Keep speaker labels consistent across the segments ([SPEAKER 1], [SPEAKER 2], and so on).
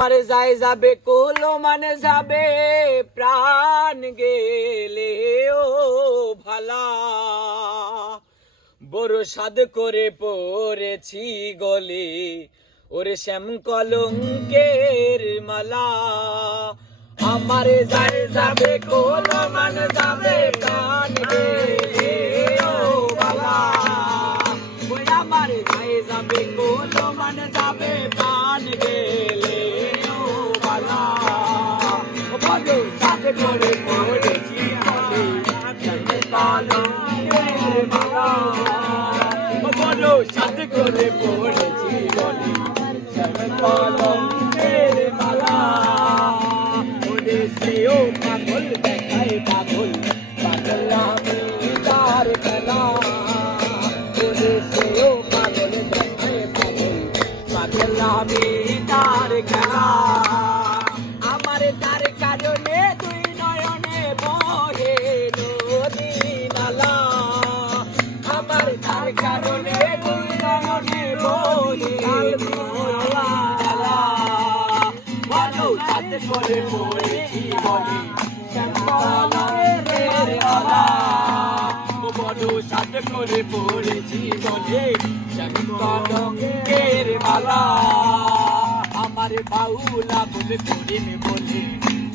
[SPEAKER 1] আমার যাই যাবে, কোলো মানে যাবে, প্রাণ গেলে ও ভালা। বড় সাদ করে পড়েছি গলে, ওরে শ্যাম কলঙ্কের মালা। আমার যাই যাবে, কোলো মানে যাবে, প্রাণ গেলে ও ভালা। আমার যাই যাবে, কোলো মানে যাবে, প্রাণ গেলে করে পড়েছি আমি সাথে পালো রে বালা, সাথে করে পড়েছি বলি। সাথে পালো রে বালা ওরে সেও পাগল দেখায় পাগল। পাগল আমি তার খেলা। সেও পাগল দেখায় পাগল। পাগল আমি করে পড়েছি বলি শ্যামলালের মালা ও বড় সাথে করে পড়েছি বলে শ্যামলালের মালা আমার বাউলা বলে করিম বলে,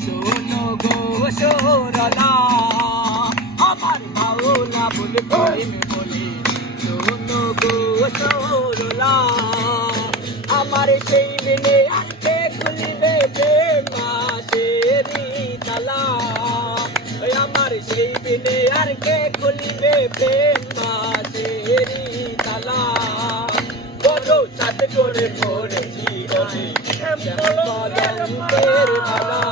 [SPEAKER 1] শোনো গো সোরলা আমার বাউলা বলে করিম বলে, শোনো গো সোরলা সেই মিলে আনতে খুলিবে মাসেরি তালা আমার সেই বিনে আর কে খুলিবে প্রেম মাসেরি তালা বড় চাঁদ করে পড়েছি গলে শ্যামলের মালা।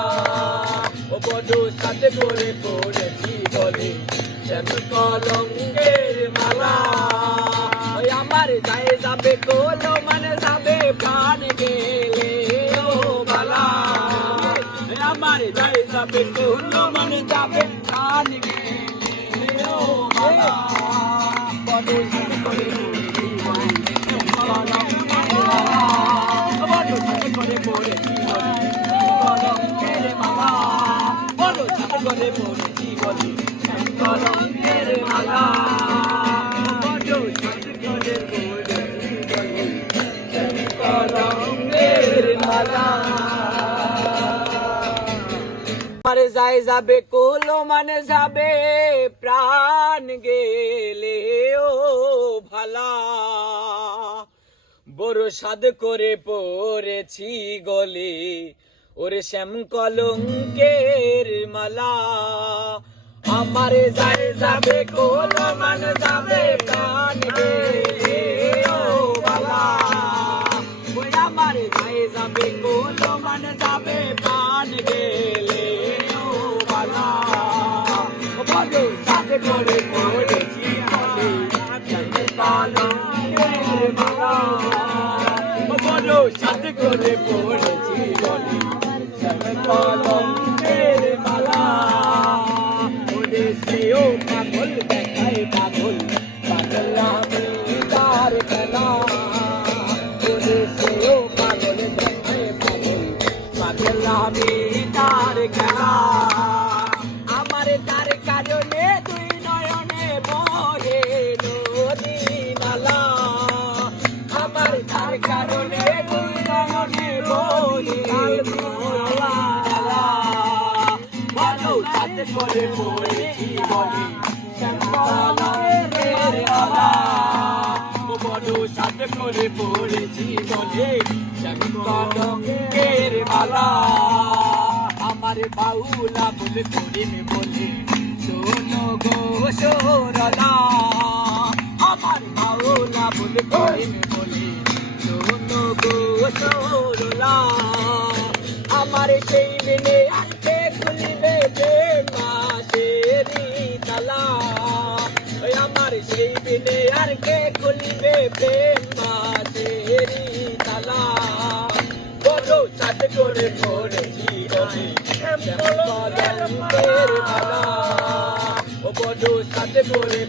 [SPEAKER 1] ও বড় চাঁদ করে পড়েছি গলে শ্যাম কলঙ্গের মালা। যায় যাবে কোলো মানে যাবে? প্রাণ গেলে বালা করে করে কলঙ্কের মারে যাই যাবে, কোলো মানে যাবে, প্রাণ গেলে ও ভালা। বড় সাদ করে পড়েছি গলে, ওরে শ্যাম কলঙ্কের মালা। আমার যাই যাবে, কোলো মানে যাবে সাথে করে পড়েছি বলি। শ্যামলালের মালা ও বড় সাথে করে পড়েছি বলে। শ্যামলালের মালা আমার বাউলা বলে করিম বলে। শোনো গো সোরলা। আমার বাউলা বলে করিম বলে। শোনো গো সোরলা। আমার সেই মিলে বিনে আর কে খুলিবে প্রেম মাসেরি তালা? বলো, চাঁদ করে মালা। ও বড় সাথে করে